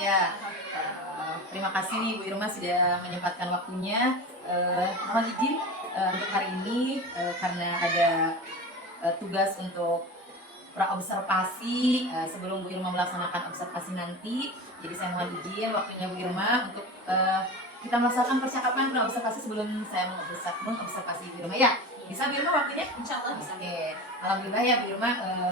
Ya, terima kasih nih Bu Irma sudah menyempatkan waktunya. Mohon izin untuk hari ini karena ada tugas untuk praobservasi sebelum Bu Irma melaksanakan observasi nanti. Jadi saya mohon izin waktunya Bu Irma untuk kita melaksanakan percakapan praobservasi sebelum saya mengobservasi Bu Irma ya. Bisa Bu Irma waktunya? Insya Allah bisa. Oke, alhamdulillah ya Bu Irma,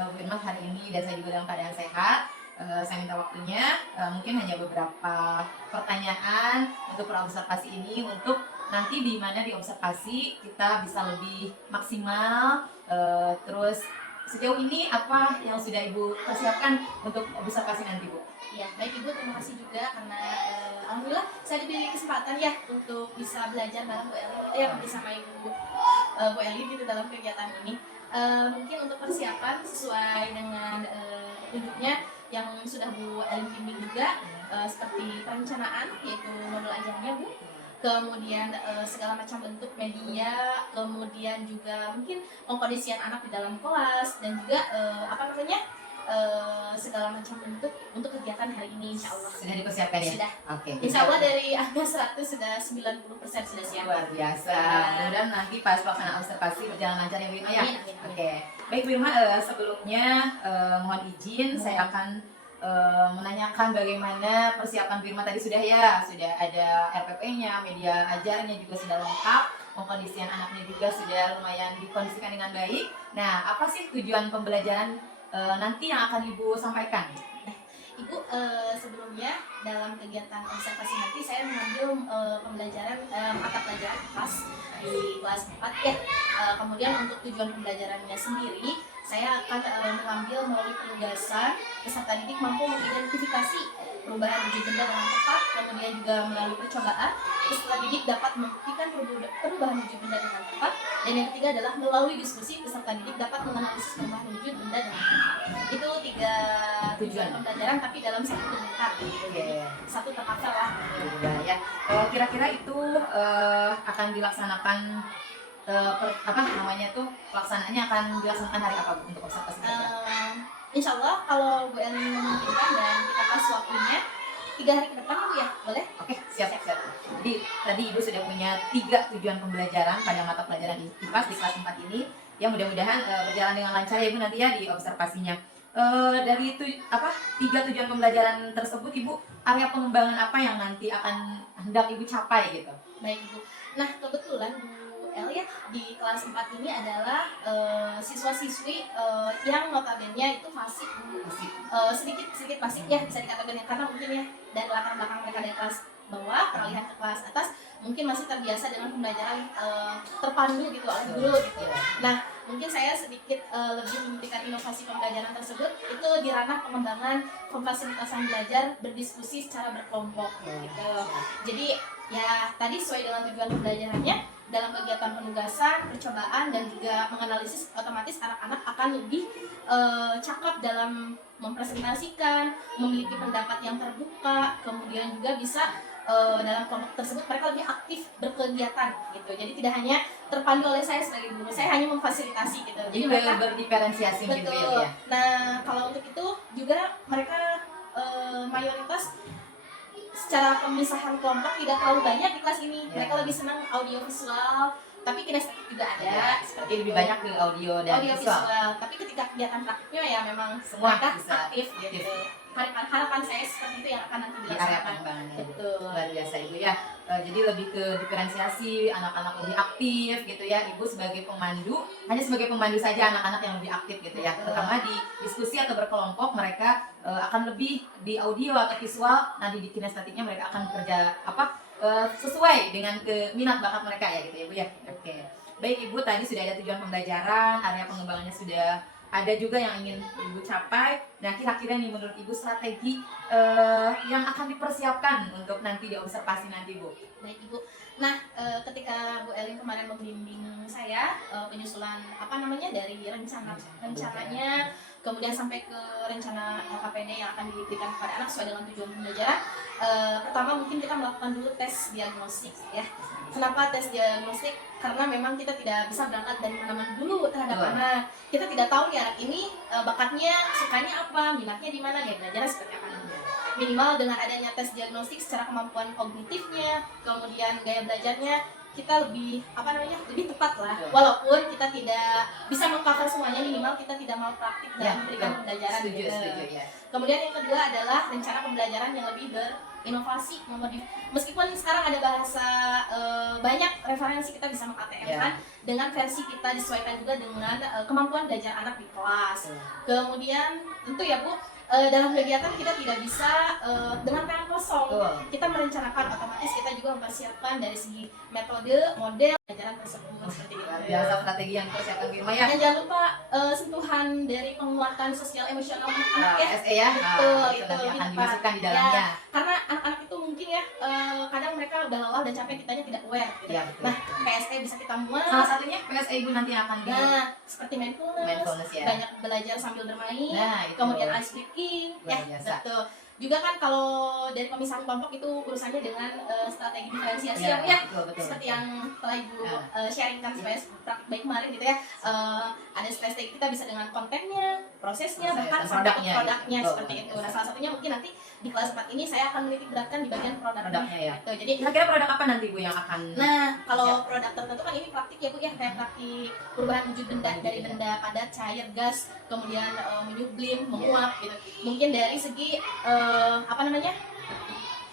Bu Irma hari ini dan saya juga dalam keadaan sehat. Saya minta waktunya, mungkin hanya beberapa pertanyaan untuk praobservasi ini untuk nanti di mana di observasi kita bisa lebih maksimal. Terus sejauh ini apa yang sudah Ibu persiapkan untuk observasi nanti Bu? Ya, baik Ibu, terima kasih juga karena alhamdulillah saya diberi kesempatan ya untuk bisa belajar bareng Bu Eli, bersama Ibu Bu Eli gitu dalam kegiatan ini. Mungkin untuk persiapan sesuai dengan petunjuknya yang sudah Bu Eli bimbing juga, seperti perencanaan yaitu modul ajarnya Bu, kemudian segala macam bentuk media, kemudian juga mungkin pengkondisian anak di dalam kelas dan juga segala macam bentuk untuk kegiatan hari ini insya Allah. Sudah dipersiapkan ya? Sudah. Oke. Insya Allah dari angka 100 sudah 90% sudah siap. Luar biasa. Mudah-mudahan nanti pas pelaksanaan observasi berjalan lancar ya Bu Irma ya? Amin, amin. Oke. Baik Bu Irma, sebelumnya mohon izin saya akan menanyakan bagaimana persiapan Bu Irma tadi sudah ada RPP-nya, media ajarnya juga sudah lengkap, pengkondisian anaknya juga sudah lumayan dikondisikan dengan baik. Nah, apa sih tujuan pembelajaran nanti yang akan Ibu sampaikan? Ibu, sebelumnya dalam kegiatan observasi nanti saya mengambil pembelajaran mata pelajaran kelas di kelas 4 ya. Kemudian untuk tujuan pembelajarannya sendiri saya akan mengambil melalui penugasan peserta didik mampu mengidentifikasi perubahan wujud benda dengan tepat, kemudian juga melalui percobaan peserta didik dapat membuktikan perubahan wujud benda dengan tepat, dan yang ketiga adalah melalui diskusi peserta didik dapat menganalisis perubahan wujud benda dengan tepat. Itu 3 tujuan pembelajaran tapi dalam satu bentuk gitu. Jadi satu terpaksa lah. Ya. Kira-kira itu akan dilaksanakan pelaksanaannya akan dilaksanakan hari apa Bu, untuk observasi? Insya Allah kalau Bu Eli memungkinkan dan kita pas waktunya 3 hari ke depan Bu ya, boleh? Oke, siap. Jadi tadi Ibu sudah punya 3 tujuan pembelajaran pada mata pelajaran IPA di kelas 4 ini. Ya mudah-mudahan berjalan dengan lancar ya Ibu nanti ya di observasinya. Dari itu 3 tujuan pembelajaran tersebut Ibu, area pengembangan apa yang nanti akan hendak Ibu capai gitu? Baik Ibu. Nah kebetulan Bu El ya di kelas 4 ini adalah siswa-siswi yang notabene itu fasik sedikit fasik ya bisa dikatakan, karena mungkin ya dari latar belakang mereka dari kelas bawah peralihan ke kelas atas mungkin masih terbiasa dengan pembelajaran terpandu gitu oleh guru gitu. Nah mungkin saya sedikit lebih memberikan inovasi pembelajaran tersebut itu di ranah pengembangan pemfasilitasan belajar berdiskusi secara berkelompok gitu. Jadi ya tadi sesuai dengan tujuan pembelajarannya dalam kegiatan penugasan, percobaan dan juga menganalisis, otomatis anak-anak akan lebih cakap dalam mempresentasikan, memiliki pendapat yang terbuka, kemudian juga bisa dalam kelompok tersebut mereka lebih aktif berkegiatan gitu. Jadi tidak hanya terpandu oleh saya sebagai guru, saya hanya memfasilitasi gitu. Jadi mereka berdiferensiasi gitu ya. Nah kalau untuk itu juga mereka mayoritas secara pemisahan kelompok tidak terlalu banyak di kelas ini. Mereka lebih senang audio visual, tapi kinestetik juga ada. Seperti lebih banyak ke audio dan visual. Tapi ketika kegiatan praktiknya ya memang semua mereka bisa aktif gitu. Harapan saya seperti itu yang akan nanti di area dilaksanakan. pengembangannya. Betul. Luar biasa Ibu ya. Jadi lebih ke diferensiasi, anak-anak lebih aktif gitu ya. Ibu sebagai pemandu, hanya sebagai pemandu saja anak-anak yang lebih aktif gitu ya. Terutama di diskusi atau berkelompok mereka akan lebih di audio atau visual, nanti di kinestetiknya mereka akan bekerja sesuai dengan minat bakat mereka ya gitu ya Ibu ya. Oke. Baik Ibu, tadi sudah ada tujuan pembelajaran, area pengembangannya sudah ada juga yang ingin Ibu capai. Nah kira-kira nih menurut Ibu strategi yang akan dipersiapkan untuk nanti di observasi nanti Bu? Baik Ibu. Nah ketika Bu Elin kemarin membimbing saya penyusulan dari rencananya, kemudian sampai ke rencana LKPD yang akan diberikan kepada anak sesuai dengan tujuan pembelajaran. Pertama mungkin kita melakukan dulu tes diagnostik ya. Kenapa tes diagnostik? Karena memang kita tidak bisa berangkat dari mana-mana dulu terhadap anak. Kita tidak tahu nih anak ini bakatnya, sukanya apa, minatnya di mana, dia belajarnya seperti apa. minimal dengan adanya tes diagnostik secara kemampuan kognitifnya, kemudian gaya belajarnya kita lebih lebih tepat lah. Walaupun kita tidak bisa mengcover semuanya, minimal kita tidak mau praktik dalam memberikan pembelajaran. Setuju ya. Kemudian yang kedua adalah rencana pembelajaran yang lebih berinovasi. Meskipun sekarang ada bahasa banyak referensi kita bisa meng-ATM-kan dengan versi kita disesuaikan juga dengan kemampuan belajar anak di kelas. Kemudian tentu ya Bu, dalam kegiatan kita tidak bisa dengan tangan kosong. Kita merencanakan, otomatis kita juga mempersiapkan dari segi metode, model pelajaran tersebut seperti itu. Biasa strategi yang dipersiapkan Bu Irma ya. Dan jangan lupa sentuhan dari penguatan sosial emosional anak ya. SE ya. Betul, itu itu nanti akan lebih dimasukkan tepat. di dalamnya. Ya, karena anak-anak itu mungkin ya kadang mereka udah lelah dan capek, kitanya tidak aware gitu. Ya, betul. Nah, PSE bisa kita muat. Salah satunya PSE Ibu nanti akan di Nah, seperti mindfulness ya. banyak belajar sambil bermain, Nah, itu. kemudian ice breaking, Luar ya biasa. betul. Juga kan kalau dari pemisahan kelompok itu urusannya dengan strategi diferensiasi Ya, ya, betul. seperti yang telah Ibu sharingkan supaya praktik baik kemarin gitu ya. Ada strategi kita bisa dengan kontennya, prosesnya, bahkan sampai produknya gitu. seperti itu. Nah, salah satunya mungkin nanti di kelas 4 ini saya akan menitik beratkan di bagian produknya ya. gitu. Jadi Kira-kira produk apa nanti Bu yang akan? nah, kalau produk tertentu kan ini praktik ya Bu ya, kayak praktik perubahan wujud benda dari benda padat, cair, gas, kemudian menyublim, menguap gitu. Mungkin dari segi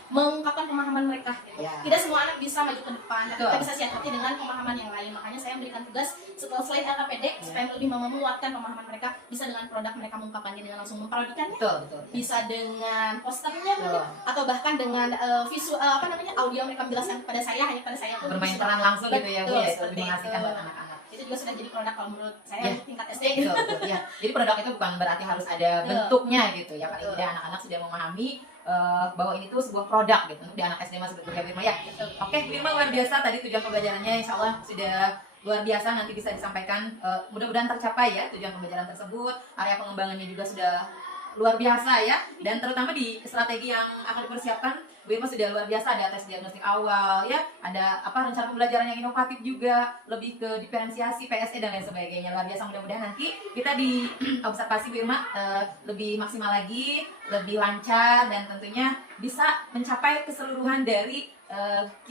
mengungkapkan pemahaman mereka gitu. Tidak semua anak bisa maju ke depan, tapi kita bisa siasati dengan pemahaman yang lain. Makanya saya memberikan tugas setelah selain LKPD supaya lebih menguatkan pemahaman mereka, bisa dengan produk mereka mengungkapkannya dengan langsung memparodikannya. Betul. Bisa dengan posternya mungkin, atau bahkan dengan visual audio mereka menjelaskan kepada saya, hanya pada saya bermain peran langsung gitu ya Bu ya, seperti lebih mengasihkan itu. buat anak-anak. Itu juga sudah jadi produk kalau menurut saya tingkat SD gitu. Ya. Jadi produk itu bukan berarti harus ada bentuknya gitu ya. Paling tidak anak-anak sudah memahami bahwa ini tuh sebuah produk gitu untuk di anak SD masih bekerja Irma ya. Oke, Irma luar biasa tadi tujuan pembelajarannya, insya Allah sudah luar biasa, nanti bisa disampaikan. Mudah-mudahan tercapai ya tujuan pembelajaran tersebut. Area pengembangannya juga sudah luar biasa ya, dan terutama di strategi yang akan dipersiapkan Bu Irma sudah luar biasa. Ada tes diagnostik awal ya, ada rencana pembelajaran yang inovatif juga, lebih ke diferensiasi, PSE dan lain sebagainya. Luar biasa, mudah-mudahan nanti kita di observasi Bu Irma lebih maksimal lagi, lebih lancar, dan tentunya bisa mencapai keseluruhan dari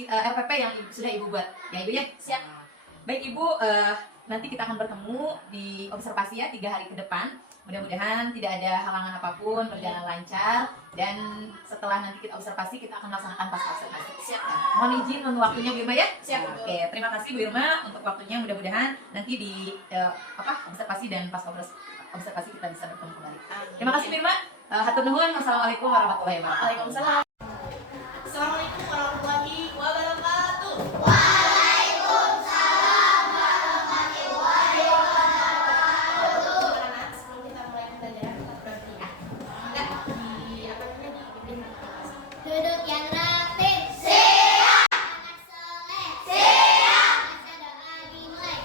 RPP yang sudah Ibu buat ya Ibu ya. Siap. Baik Ibu, nanti kita akan bertemu di observasi ya 3 hari ke depan. Mudah-mudahan tidak ada halangan apapun, berjalan lancar, dan setelah nanti kita observasi, kita akan melaksanakan pasca observasi. Siap. Mohon izin waktunya Bu Irma ya. Siap. Oke, terima kasih Bu Irma untuk waktunya. Mudah-mudahan nanti di observasi dan pasca observasi kita bisa bertemu kembali. Terima kasih Bu Irma. Hatur nuhun. Wassalamualaikum warahmatullahi wabarakatuh. Waalaikumsalam. Assalamualaikum warahmatullahi wabarakatuh. Sebelum kita mulai pembelajaran, kita berdoa ya. Enggak dipimpin. Duduk yang rapi. Siap. Anak soleh. Siap. Masa doa dimulai.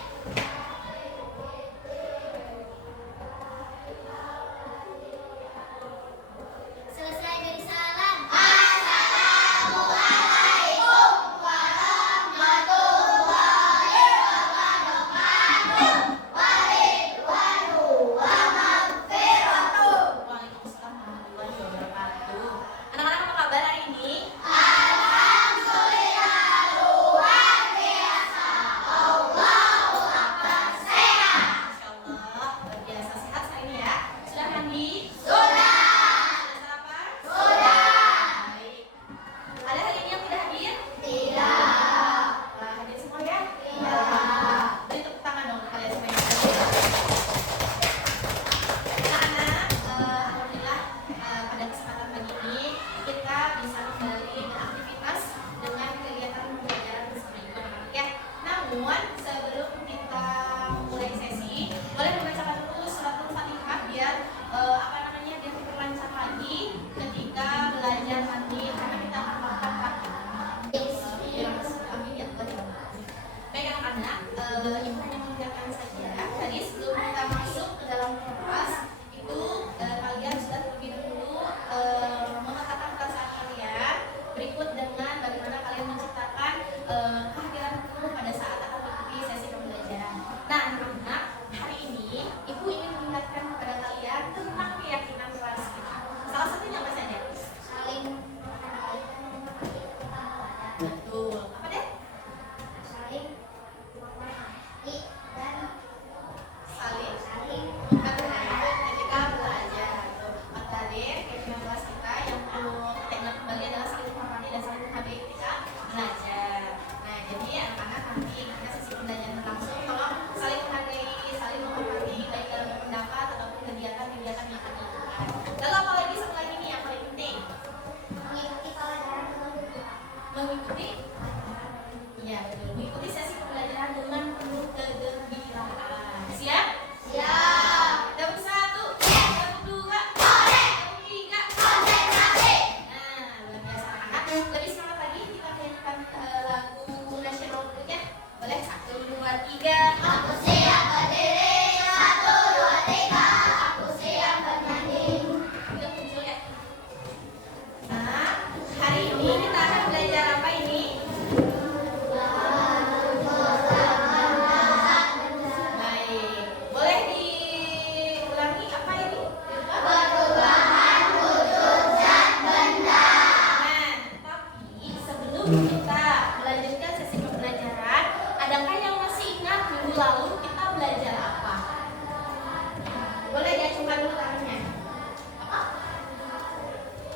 Selesai dari salam. Assalamualaikum warahmatullahi wabarakatuh. Waridwanu wa maghfiratuh. Waalaikumsalam warahmatullahi wabarakatuh. Anak-anak apa kabar hari ini? mengikuti? Iya betul, mengikuti sesi pembelajaran dengan penuh kegembiraan. Siap? Siap. Gabung satu, gabung dua, gabung tiga. Konsentrasi. Nah, luar biasa anak-anak. Lebih semangat lagi kita nyanyikan lagu nasional berikutnya. Boleh? 1, 2, 3. Aku siap berdiri. 1, 2, 3. Aku siap bernyanyi. Udah muncul ya. Nah, hari ini kita akan belajar apa ini? Baik, boleh diulangi apa ini? Perubahan wujud zat benda. Nah, tapi sebelum kita melanjutkan sesi pembelajaran, adakah yang masih ingat minggu lalu kita belajar apa? Boleh diacungkan dulu tangannya. Apa?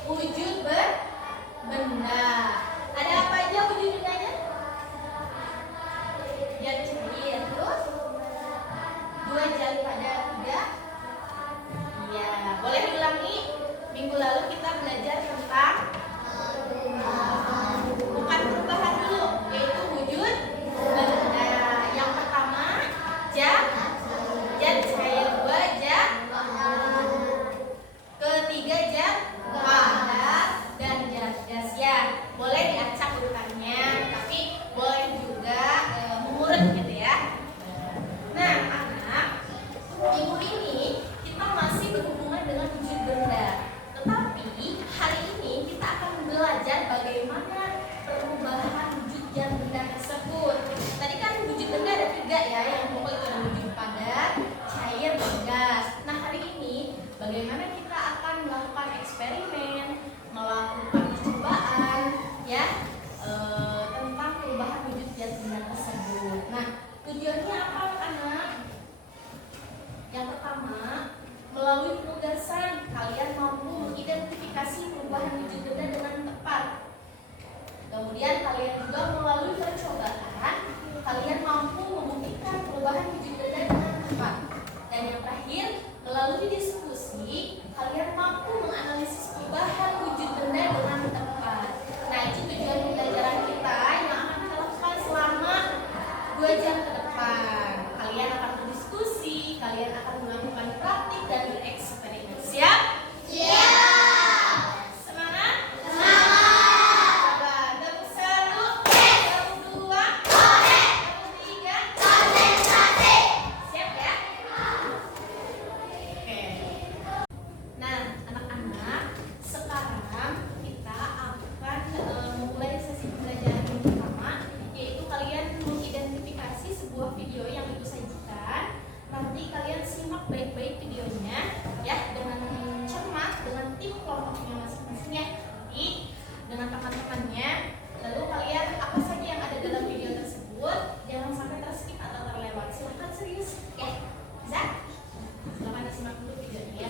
Wujud benda. Ada apa aja wujud bendanya? Jari cair, terus 2 jari pada 3. Iya, boleh diulangi. Minggu lalu kita belajar tentang bukan perubahan dulu, yaitu wujud benda. Yang pertama, zat cair, 2 zat, ketiga zat padat dan zat gas ya. Boleh diacak urutannya, tapi boleh juga mengurut gitu ya. Nah, anak, minggu ini kita masih berhubungan dengan wujud benda. Tetapi hari ini kita akan belajar bagaimana perubahan wujud zat benda tersebut. Tadi kan wujud benda ada 3 ya, yang pokok itu ada wujud padat, cair, dan gas. Nah, hari ini bagaimana kita akan melakukan eksperimen, melakukan percobaan ya tentang perubahan wujud zat benda tersebut. Nah, tujuannya apa anak? Yang pertama, melalui penugasan kalian mampu mengidentifikasi perubahan wujud benda dengan tepat. Kemudian kalian juga melalui percobaan kalian mampu membuktikan perubahan wujud benda dengan tepat. Dan yang terakhir, melalui diskusi kalian mampu menganalisis perubahan wujud benda dengan tepat. Nah, itu tujuan pembelajaran kita yang akan kita lakukan selama 2 jam ke depan. Kalian akan berdiskusi, kalian akan melakukan praktik dan bereksperimen. Siap? Siap. Semangat? Semangat. Coba gabung 1, gabung 2, gabung 3. Konsentrasi. Siap ya? Oke. Nah, anak-anak, sekarang kita akan memulai sesi pembelajaran yang pertama, yaitu kalian mengidentifikasi sebuah video yang ibu sajikan. Nanti kalian simak baik-baik videonya ya, dengan cermat, dengan tim kelompoknya masing-masing ya. Nanti dengan teman-temannya. Lalu kalian apa saja yang ada dalam video tersebut jangan sampai terskip atau terlewat. Silakan serius ya. Bisa? Silakan disimak dulu videonya ya.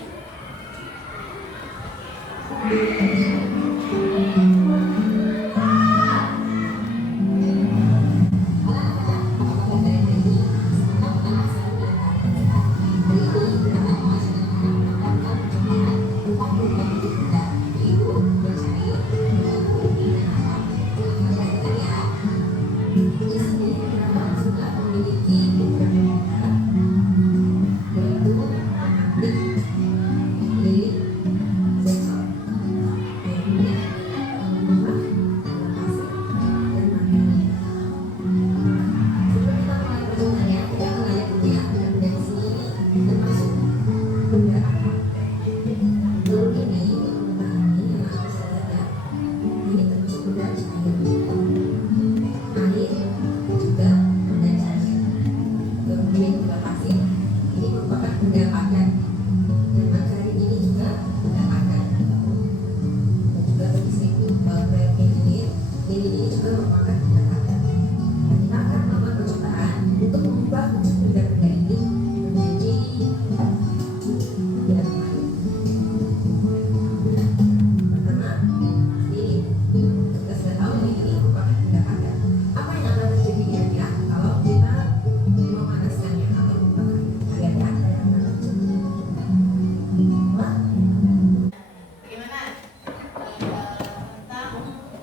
Bagaimana tentang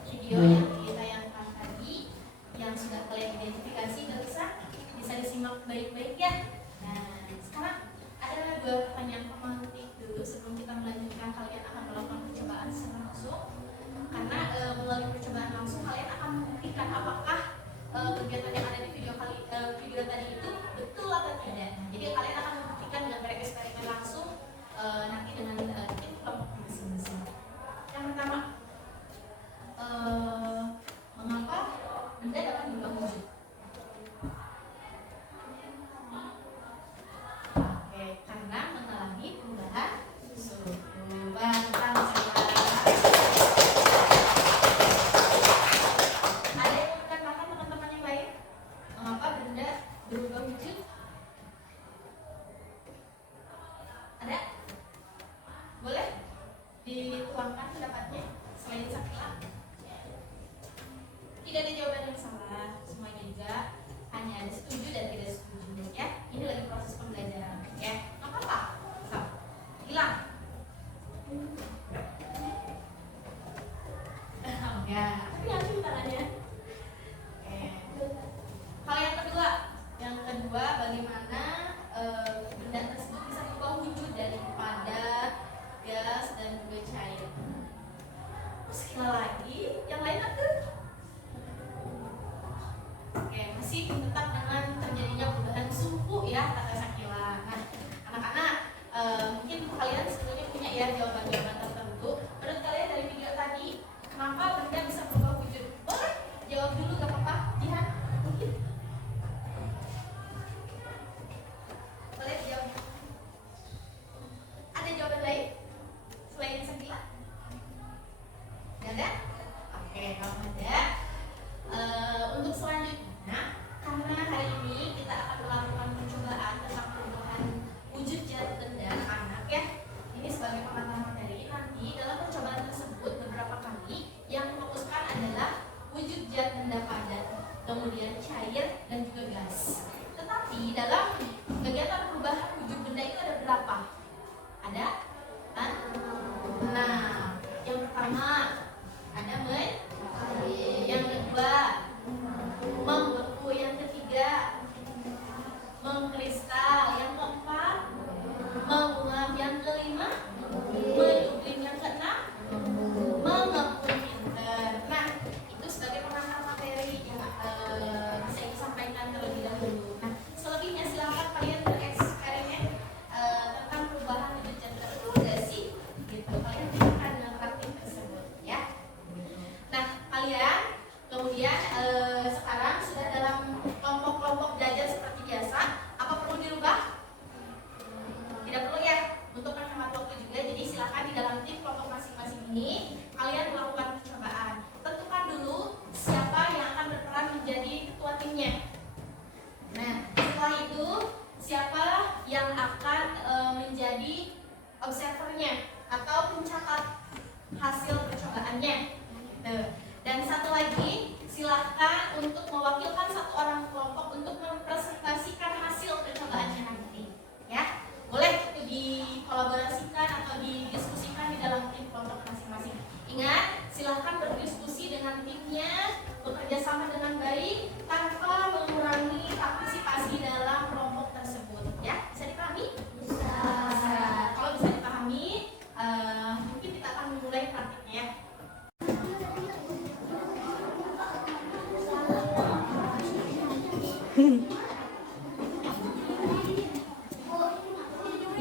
video yang ditayangkan Tidak ada jawaban yang salah, semuanya juga hanya ada setuju dan tidak setuju ya. Ini lagi proses pembelajaran ya. Nggak apa-apa, so, hilang. Ya, tapi langsung tangannya. Oke. Yang kedua bagaimana benda tersebut bisa berubah wujud dari padat, gas dan juga cair. Sekali lagi, yang lain apa? Oke, masih tetap dengan terjadinya perubahan suhu ya kata Sakila. Nah, anak-anak mungkin kalian sebetulnya punya ya jawaban-jawaban tertentu. Menurut kalian dari video tadi, kenapa benda bisa berubah wujud? Boleh jawab dulu, gak apa-apa. Jihan, mungkin boleh jawab. Ada jawaban lain selain Sakila? Gak ada? Oke, kalau ada, untuk selanjutnya, karena hari ini kita akan melakukan percobaan tentang perubahan wujud zat benda anak ya. Ini sebagai pengantar materi. Nanti dalam percobaan tersebut beberapa kali yang difokuskan adalah wujud zat benda padat, kemudian cair dan juga gas. Tetapi dalam kegiatan perubahan wujud benda itu ada berapa? Ada? Kan? Nah, yang pertama ada yang kedua membeku, yang ketiga mengkristal, yang keempat menguap, yang kelima menyublim, yang keenam mengepul pinter. Nah, itu sebagai pengantar materi yang bisa disampaikan terlebih dahulu. Nah, selebihnya silakan kalian bereksperimen tentang perubahan wujud zat benda sih gitu. Kalian akan dengan praktik tersebut ya. Nah, kalian kemudian sekarang sudah dalam kelompok-kelompok belajar seperti biasa. Apa perlu dirubah? Tidak perlu ya, untuk menghemat waktu juga. Jadi silakan di dalam tim kelompok masing-masing ini kalian melakukan percobaan. Tentukan dulu siapa yang akan berperan menjadi ketua timnya. Nah, setelah itu siapa yang akan menjadi observernya atau pencatat hasil percobaannya. Dan satu lagi, silahkan untuk mewakilkan satu orang kelompok untuk mempresentasikan hasil percobaannya nanti ya. Boleh itu dikolaborasikan atau didiskusikan di dalam tim kelompok masing-masing. Ingat, silahkan berdiskusi dengan timnya, bekerja sama dengan baik tanpa mengurangi partisipasi dalam kelompok tersebut ya. Bisa dipahami? Bisa. Kalau bisa dipahami, mungkin kita akan memulai praktiknya ya.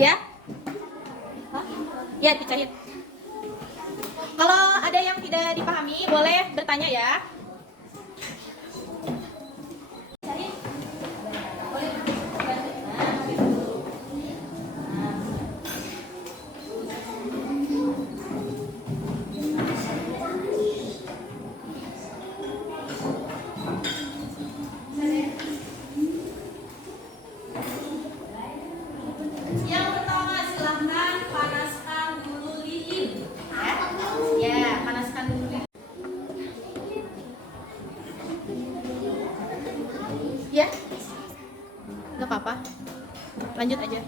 Ya? Hah? Ya, dicair. Kalau ada yang tidak dipahami, boleh bertanya ya. Cari. Boleh. Yang pertama, silahkan panaskan dulu lilin ya, panaskan dulu lilin ya, nggak apa-apa, lanjut aja.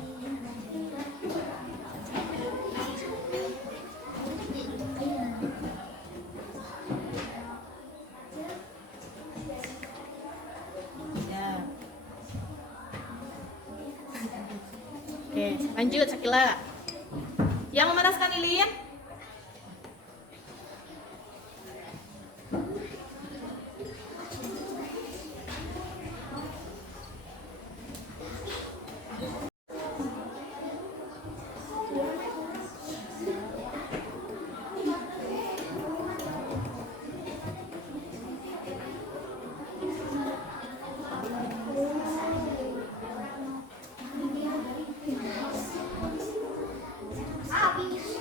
Oke, lanjut Sakila. Yang memanaskan lilin?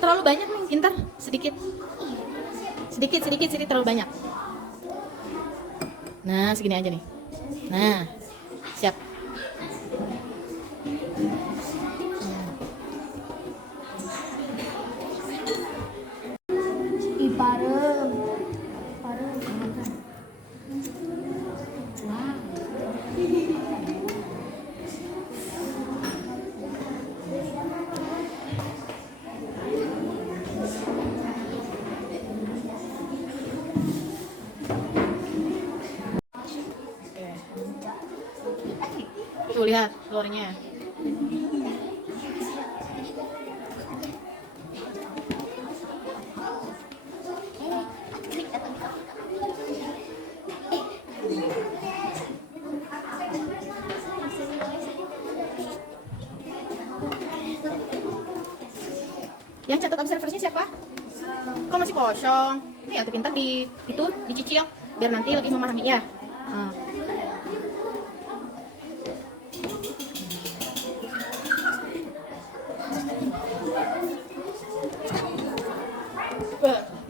Terlalu banyak nih, pintar. Sedikit. Sedikit terlalu banyak. Nah, segini aja nih. Nah, siap. Tuh lihat telurnya. Yang catat observersnya siapa? Kok masih kosong? Ini ya, pintar di itu dicicil biar nanti lebih memahami ya.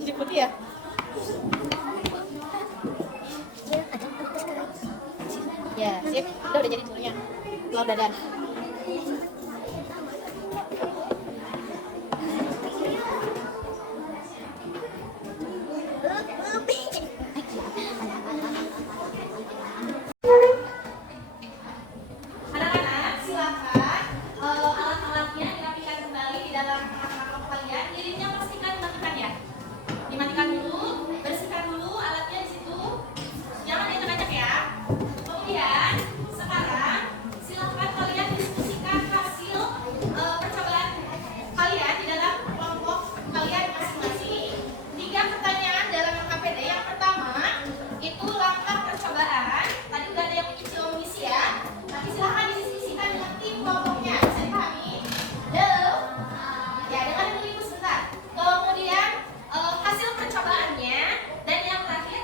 Jadi putih ya. Ya, sip. Udah jadi telurnya. Telur dadar. Anak-anak, silakan alat-alatnya dirapikan kembali di dalam rak kalian. Lilinnya pastikan dimatikan ya. Dimatikan dulu, bersihkan dulu alatnya di situ. Jangan diacak-acak ya. Kemudian sekarang silakan kalian diskusikan hasil percobaan kalian di dalam kelompok kalian masing-masing. 3 pertanyaan dalam KPD. Yang pertama itu langkah percobaan. Tadi udah ada yang mengisi ya. Nanti silakan didiskusikan dengan tim kelompoknya. Bisa dipahami? Halo? Ya, dengar dulu ibu sebentar. Kemudian hasil percobaannya dan yang terakhir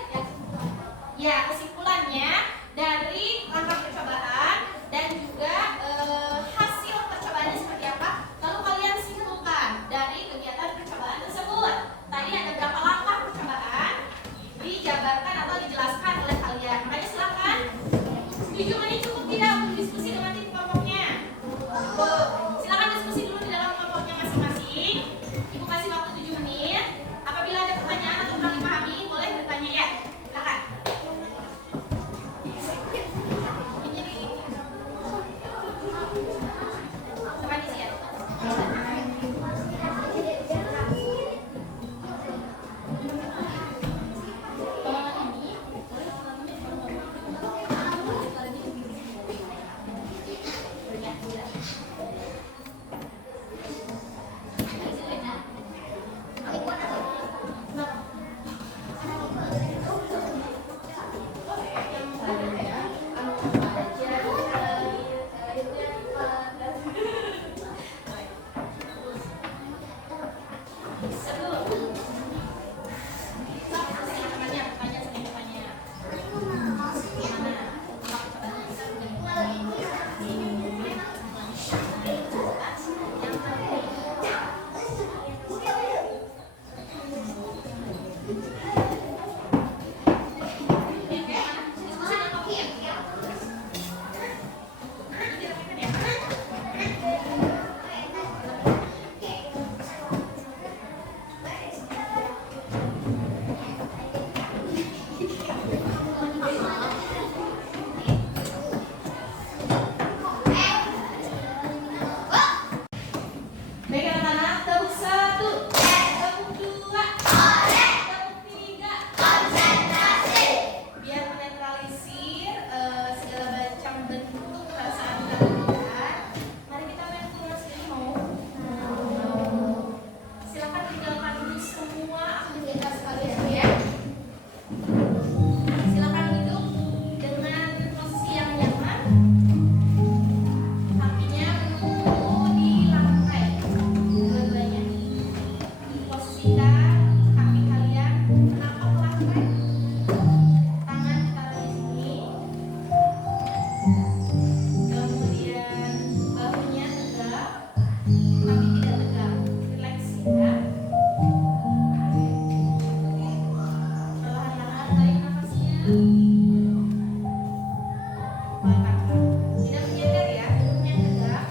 ya kesimpulannya dari langkah percobaan dan juga hasil percobaannya seperti apa. Lalu kalian simpulkan dari kegiatan percobaan tersebut. Tadi ada berapa langkah percobaan dijabarkan atau dijelaskan oleh kalian. Makanya silakan. Setuju ini cukup tidak untuk diskusi dengan tim kelompoknya? Silakan diskusi dulu di dalam kelompoknya masing-masing. Ibu kasih waktu 7 menit. Apabila ada pertanyaan atau kurang dipahami, boleh bertanya ya. Silakan. Teman isi ya. Baik anak-anak, tepuk 1, tepuk 2, tepuk 3. Biar menetralisir segala macam bentuk perasaan kalian. Mari kita main tugas ini mau. Silakan tinggalkan dulu semua aktivitas kalian ya. Silakan duduk dengan posisi yang nyaman. Kakinya menunggu di lantai. Dua-duanya posisikan kaki kalian menapak lantai. Tangan ditaruh di sini. Kemudian bahunya tegak, tapi tidak tegak. Relax ya. Perlahan-lahan tarik nafasnya. Pelan-pelan. Tidak menyender ya, duduknya tegak.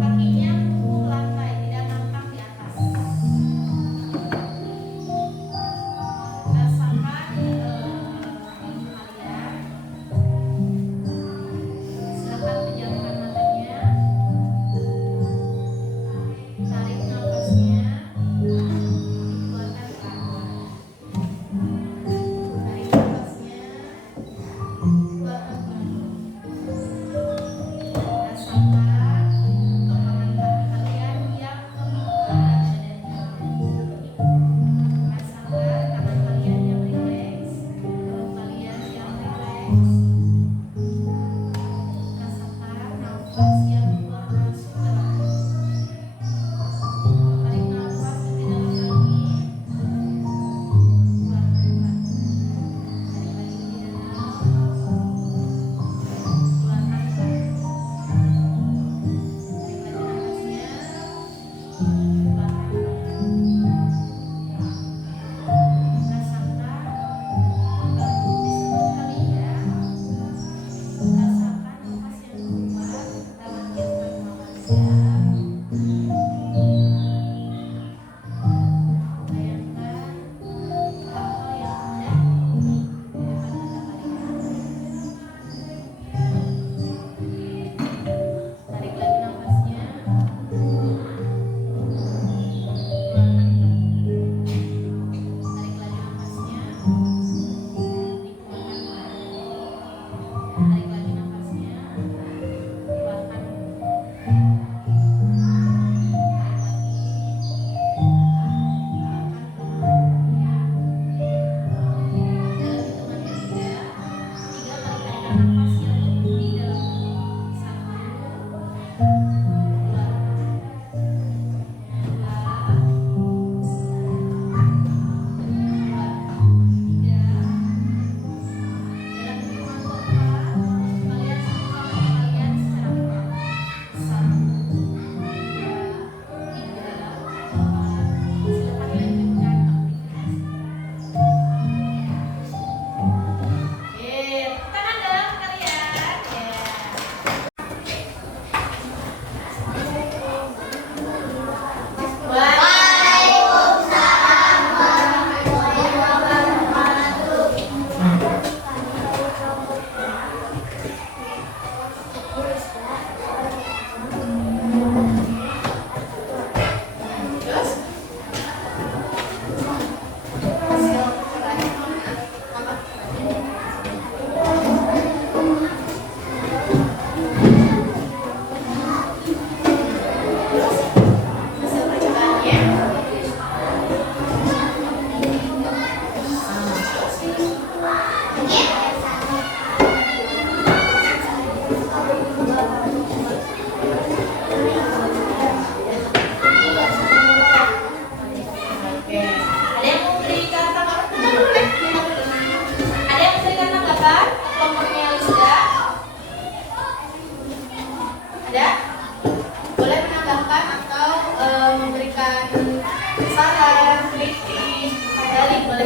Kakinya menunggu lantai, tidak ngangkat di atas. Rasakan kalian. Silakan pejamkan matanya. Tarik nafasnya.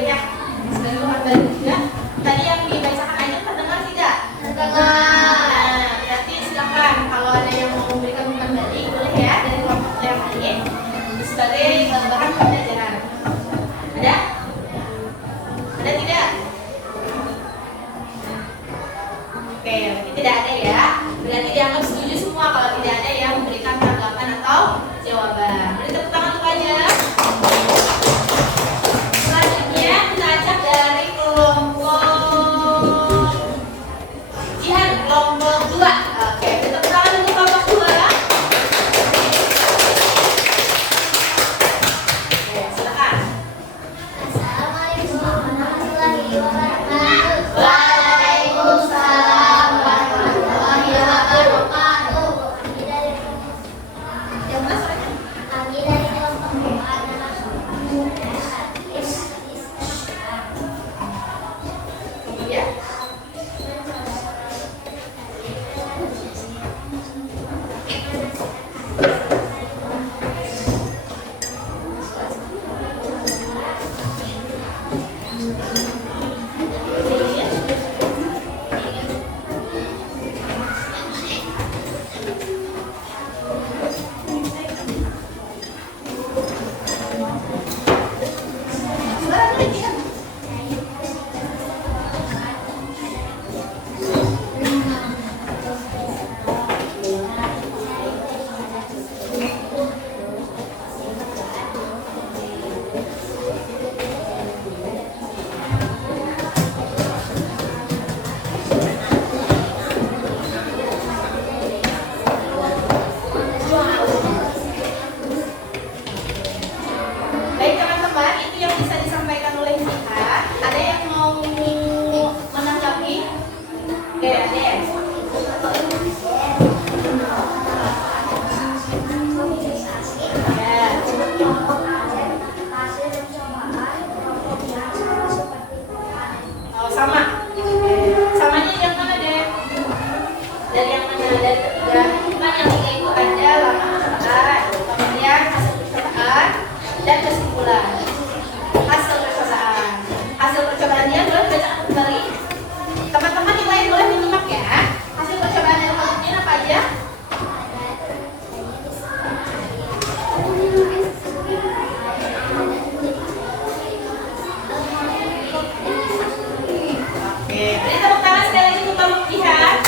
ya. Sebagai pengetahuan juga. Tadi yang dibacakan ayat terdengar tidak? Terdengar. Nah, berarti silakan kalau ada yang mau memberikan umpan balik boleh ya dari kelompok yang lain sebagai bahan pembelajaran. Ada? Ada tidak? Oke, berarti tidak ada ya. Berarti dianggap setuju semua kalau tidak ada yang memberikan tanggapan atau jawaban. Beri tepuk tangan untuk aja. Selanjutnya kita ajak dari kelompok Jihan, kelompok 2. Oke, beri tepuk tangan untuk kelompok 2. Oke, silakan. Assalamualaikum warahmatullahi wabarakatuh. Waalaikumsalam warahmatullahi wabarakatuh. Yang mana suaranya? Kami dari kelompok adalah Kemudian baik teman-teman, itu yang bisa disampaikan oleh Jihan. Ada yang mau menanggapi? Oke, ada ya? Ya. Oh, sama. Samanya yang mana, Dek? Dari yang mana? Dari ketiga. Kan yang tiga itu ada lama percobaan, kemudian hasil percobaan, dan kesimpulan. Hasil percobaan. Hasil percobaannya boleh baca kembali. Teman-teman yang lain boleh menyimak ya. Hasil percobaan yang kemudian apa aja? Oke, beri tepuk tangan sekali lagi untuk kelompok Jihan.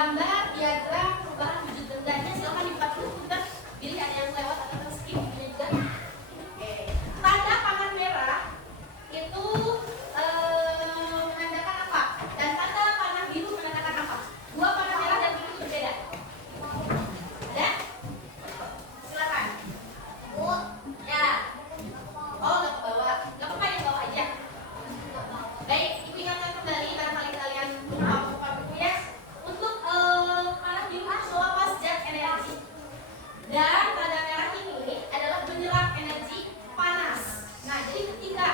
gambar diagram perubahan wujud bendanya. Silakan dibuka dulu, bentar. Pilih ada yang lewat atau skip ini juga. Oke. Tanda pangan merah itu menandakan apa? Dan tanda panah biru menandakan apa? Dua panah merah dan biru berbeda. Ada? Silakan. Ya. Oh, nggak ke bawah. Nggak apa-apa, yang bawah aja. Baik, ibu ingatkan kembali barangkali kalian lupa buka buku ya. Untuk panah biru adalah pas zat energi. Dan tanda merah ini adalah menyerap energi panas. Nah, jadi ketika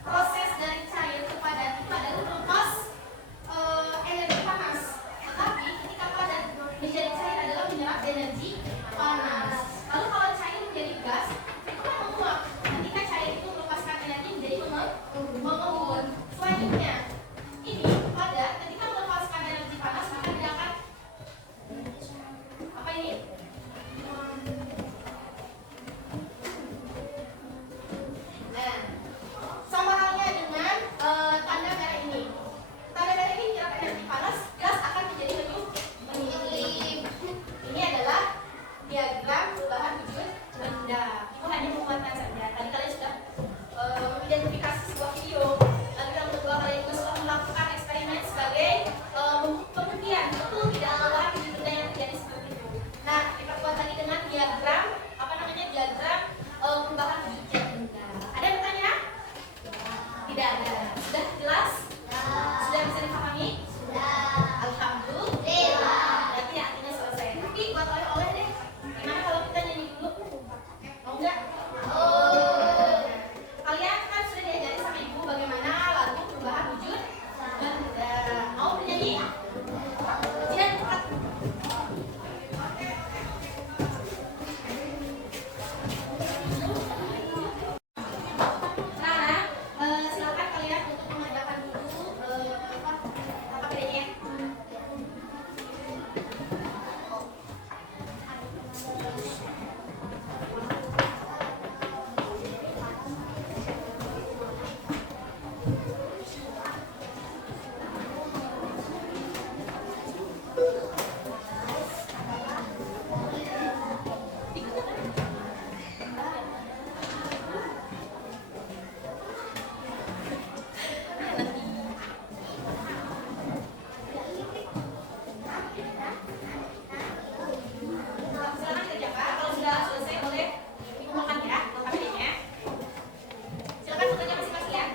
proses dari cair ke padat itu adalah melepas energi panas. Tetapi ketika padat menjadi cair adalah menyerap energi panas. Lalu kalau cair menjadi gas, itu kan menguap. Ketika cair itu melepaskan energi menjadi mengembun. Selanjutnya, ini padat ketika melepaskan energi panas maka dia akan apa ini? Nah, sama halnya dengan tanda merah ini. Tanda merah ini menyerap energi panas, gas akan menjadi menyilip. Ini adalah diagram perubahan wujud benda. Itu hanya penguatan saja. Tadi kalian sudah mengidentifikasi sebuah video. Lalu yang kedua kalian juga sudah melakukan eksperimen sebagai pembuktian betul tidak perubahan wujud benda yang terjadi seperti itu. Nah, diperkuat lagi dengan diagram apa namanya diagram perubahan wujud benda. Ada yang bertanya? Tidak ada. Sudah jelas? Sudah bisa dipahami? Alhamdulillah. Berarti artinya selesai. Tapi buat oleh-oleh deh. Gimana kalau kita nyanyi dulu? Mau nggak? Kalian kan sudah diajari sama ibu bagaimana lagu perubahan wujud benda. Mau bernyanyi? Siap, cepat. Nah, silakan kalian untuk mengerjakan dulu apa bedanya. Silakan dikerjakan. Kalau sudah selesai boleh dikumpulkan ya KPD-nya. Silakan bekerja masing-masing ya.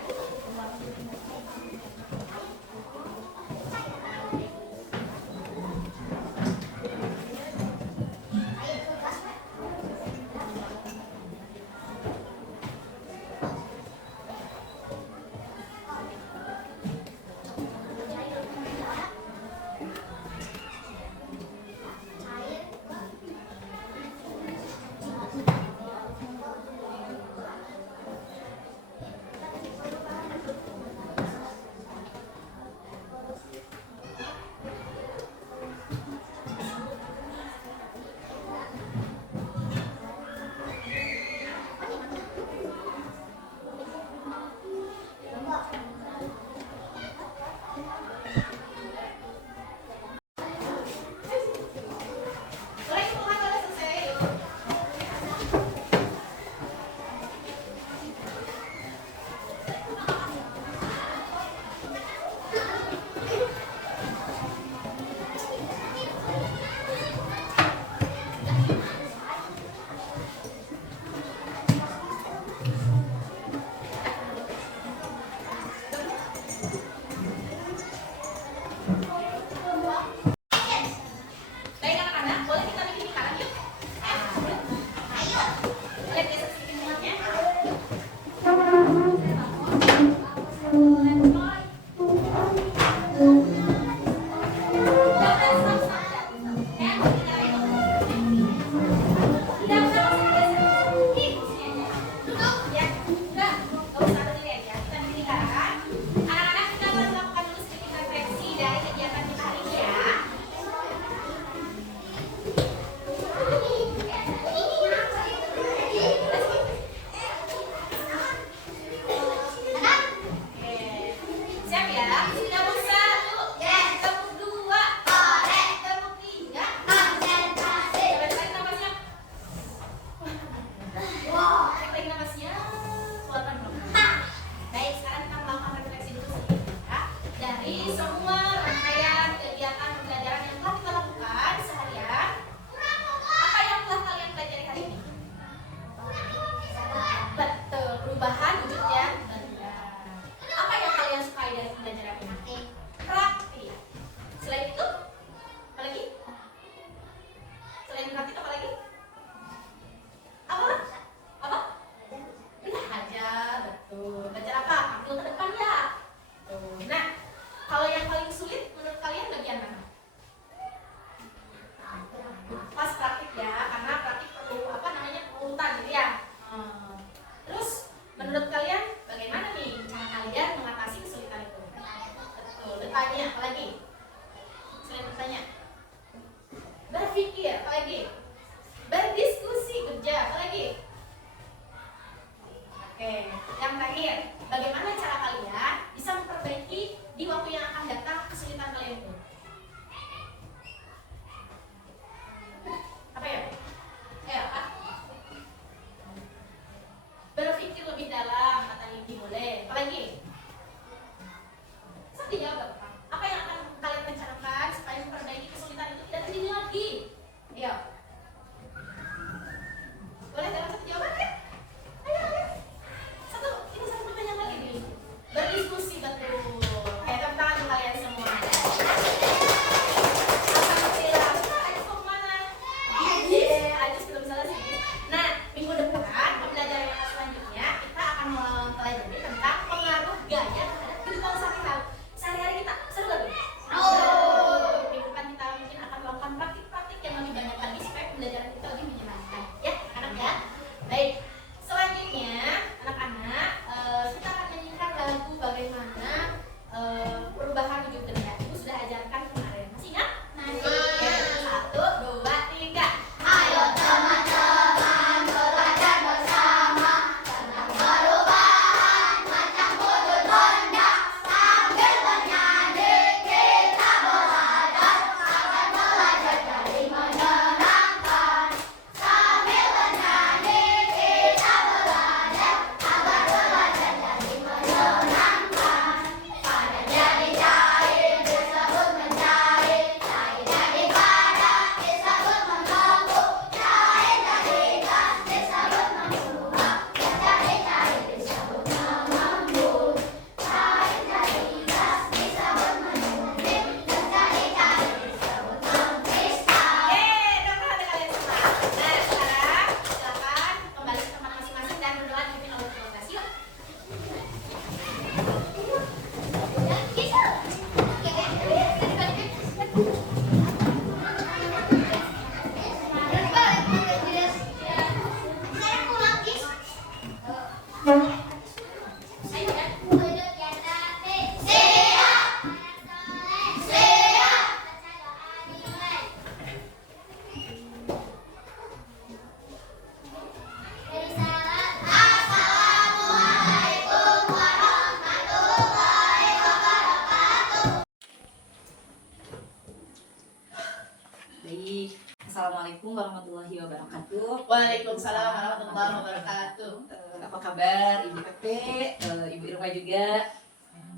Baik. Assalamualaikum warahmatullahi wabarakatuh. Waalaikumsalam warahmatullahi wabarakatuh. Apa kabar Ibu Pepe, Ibu Irma juga?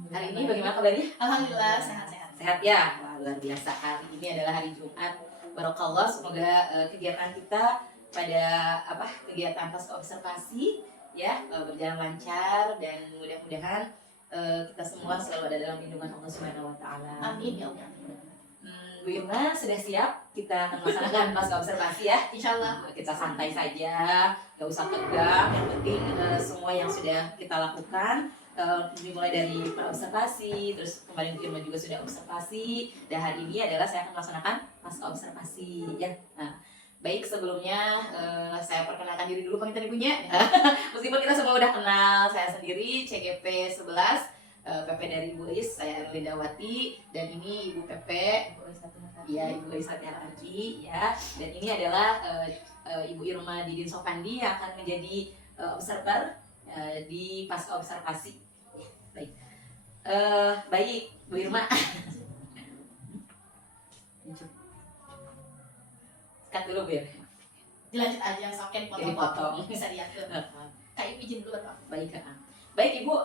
Hari ini bagaimana kabarnya? Alhamdulillah sehat-sehat. Sehat ya? Wah, luar biasa. Hari ini adalah hari Jumat. Barokallah, semoga kegiatan kita pada kegiatan pasca observasi ya berjalan lancar dan mudah-mudahan kita semua selalu ada dalam lindungan Allah Subhanahu wa taala. Amin ya Allah. Bu Irma sudah siap? Kita akan melaksanakan pasca observasi ya. Insyaallah. Kita santai saja, nggak usah tegang. Yang penting semua yang sudah kita lakukan dimulai dari observasi, terus kemarin Bu Irma juga sudah observasi, dan hari ini adalah saya akan melaksanakan pasca observasi ya. Nah, baik sebelumnya saya perkenalkan diri dulu pengintan ibunya. Meskipun kita semua udah kenal, saya sendiri CGP 11. Pepe dari Ibu Is, saya Erlindawati, dan ini Ibu Pepe, ya Ibu Is Hati ya, dan ini adalah Ibu Irma Didin Sopandi yang akan menjadi observer di pasca observasi. Baik, baik Bu Irma. Cut dulu Bu ya. Dilanjut aja soken Jadi potong-potong potong. bisa diatur. Kayak izin dulu Pak. Baik, baik Ibu.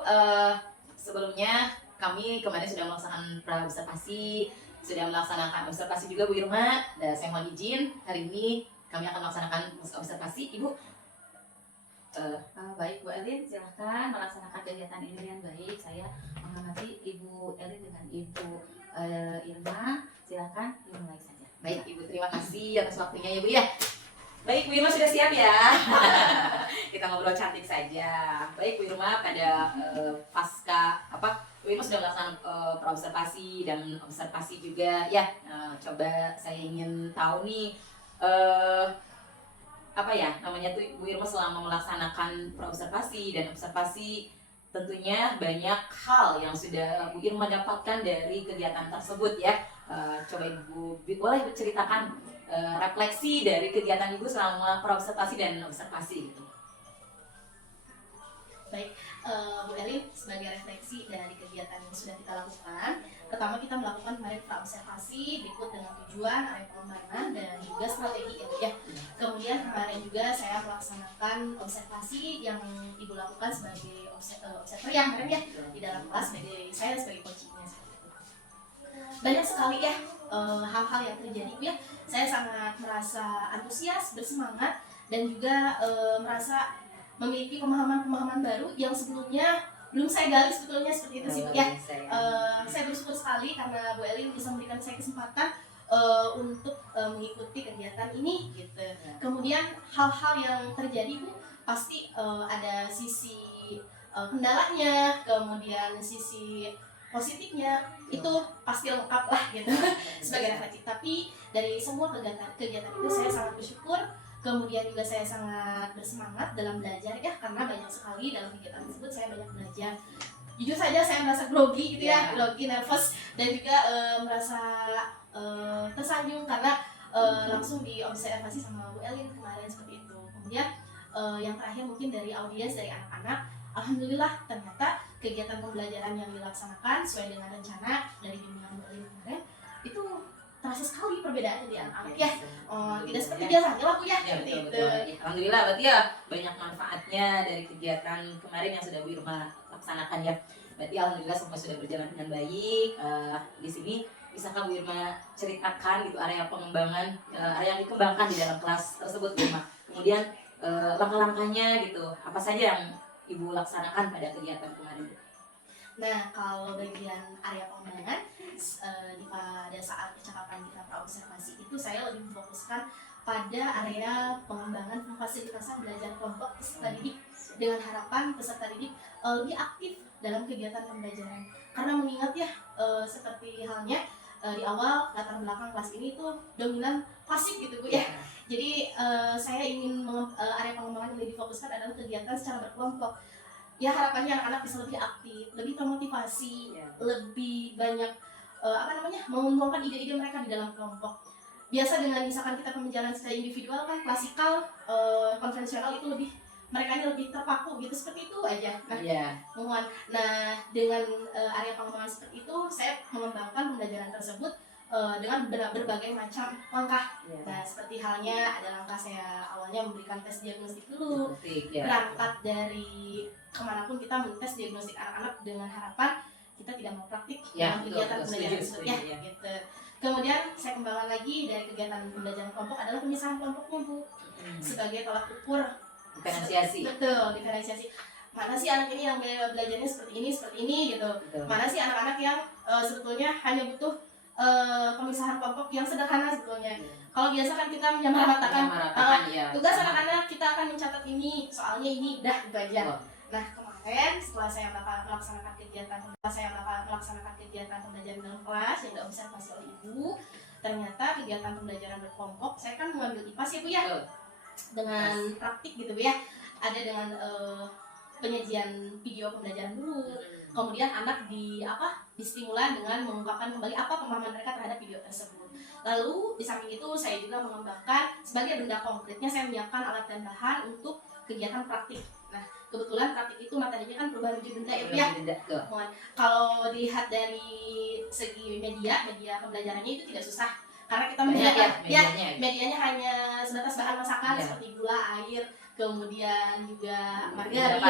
Sebelumnya kami kemarin sudah melaksanakan observasi, sudah melaksanakan observasi juga Bu Irma. Dan saya mohon izin hari ini kami akan melaksanakan observasi. Ibu, Baik Bu Elin, silahkan melaksanakan kegiatan ini dengan baik. Saya mengamati Ibu Elin dengan Ibu Irma. Silahkan dimulai saja. baik Ibu, terima kasih atas waktunya ya Bu ya. Baik Bu Irma sudah siap ya. Kita ngobrol cantik saja. Baik Bu Irma, pada pasca Bu Irma sudah melaksanakan praobservasi dan observasi juga ya. Coba saya ingin tahu nih namanya tuh Bu Irma selama melaksanakan praobservasi dan observasi, tentunya banyak hal yang sudah Bu Irma dapatkan dari kegiatan tersebut ya. Coba Ibu boleh ceritakan refleksi dari kegiatan Ibu selama praobservasi dan observasi gitu. Baik, Bu Elin, sebagai refleksi dari kegiatan yang sudah kita lakukan, pertama kita melakukan kemarin praobservasi berikut dengan tujuan, area pengembangan, dan juga strategi ya Bu ya. Kemudian kemarin juga saya melaksanakan observasi yang Ibu lakukan sebagai observer yang kemarin ya di dalam kelas sebagai saya sebagai coachingnya. Banyak sekali ya hal-hal yang terjadi Bu ya. Saya sangat merasa antusias, bersemangat, dan juga merasa memiliki pemahaman-pemahaman baru yang sebelumnya belum saya gali sebetulnya seperti itu sih Bu ya. Saya bersyukur sekali karena Bu Elin bisa memberikan saya kesempatan untuk mengikuti kegiatan ini gitu. Kemudian hal-hal yang terjadi Bu pasti ada sisi kendalanya, kemudian sisi positifnya itu pasti lengkap lah gitu sebagai refleksi. Tapi dari semua kegiatan itu saya sangat bersyukur. Kemudian juga saya sangat bersemangat dalam belajar ya, karena banyak sekali dalam kegiatan tersebut saya banyak belajar. Jujur saja saya merasa grogi gitu ya, grogi, nervous, dan juga merasa tersanjung karena langsung diobservasi sama Bu Elin kemarin seperti itu. Kemudian yang terakhir mungkin dari audiens, dari anak-anak, alhamdulillah ternyata kegiatan pembelajaran yang dilaksanakan sesuai dengan rencana dari bimbingan Bu Elin kemarin itu terasa sekali perbedaannya di anak-anak ya. Tidak seperti biasanya lah Bu ya, seperti betul, itu. betul. Ya, alhamdulillah berarti ya banyak manfaatnya dari kegiatan kemarin yang sudah Bu Irma laksanakan ya. Berarti alhamdulillah semua sudah berjalan dengan baik. Di sini bisakah Bu Irma ceritakan gitu area pengembangan, area yang dikembangkan di dalam kelas tersebut Bu Irma. Kemudian langkah-langkahnya gitu, apa saja yang Ibu laksanakan pada kegiatan kemarin? Nah, kalau bagian area pengembangan pada saat percakapan kita praobservasi itu saya lebih memfokuskan pada area pengembangan pemfasilitasan belajar kelompok peserta didik dengan harapan peserta didik lebih aktif dalam kegiatan pembelajaran. Karena mengingat ya seperti halnya di awal latar belakang kelas ini tuh dominan klasik gitu Bu ya. Jadi saya ingin area pengembangan yang lebih difokuskan adalah kegiatan secara berkelompok. Ya harapannya anak-anak bisa lebih aktif, lebih termotivasi, lebih banyak menuangkan ide-ide mereka di dalam kelompok. Biasa dengan misalkan kita pembelajaran secara individual kan klasikal, konvensional itu lebih mereka ini lebih terpaku gitu, seperti itu aja. Nah, dengan area pengembangan seperti itu saya mengembangkan pembelajaran tersebut dengan berbagai macam langkah. Ya. Nah, seperti halnya ada langkah saya awalnya memberikan tes diagnostik dulu, Ya. berangkat dari kemanapun kita mentes diagnostik anak-anak dengan harapan kita tidak mau praktik Ya, dalam kegiatan betul, pembelajaran setuju, tersebut ya, setuju, ya. gitu. Kemudian saya kembangkan lagi dari kegiatan pembelajaran kelompok adalah pemisahan kelompoknya Bu, sebagai tolak ukur. Diferensiasi. Betul, diferensiasi. Mana sih anak ini yang belajarnya seperti ini gitu. Betul. Mana sih anak-anak yang sebetulnya hanya butuh pemisahan kelompok yang sederhana sebetulnya. Kalau biasa kan kita menyamaratakan Ya. tugas anak-anak, kita akan mencatat ini, soalnya ini, udah itu aja. Oh. Nah, kemarin setelah saya melaksanakan kegiatan pembelajaran dalam kelas yang diobservasi oleh Ibu, ternyata kegiatan pembelajaran berkelompok, saya kan mengambil IPAS ya Bu ya, Betul. dengan praktik gitu Bu ya. Ada dengan penyajian video pembelajaran dulu, kemudian anak distimulan dengan mengungkapkan kembali apa pemahaman mereka terhadap video tersebut. Lalu di samping itu saya juga mengembangkan sebagai benda konkretnya, saya menyiapkan alat dan bahan untuk kegiatan praktik. Nah, kebetulan praktik itu materinya kan perubahan uji benda ya Bu ya. Kalau dilihat dari segi media pembelajarannya itu tidak susah, karena kita medianya hanya sebatas bahan masakan seperti gula, air, kemudian juga margarin,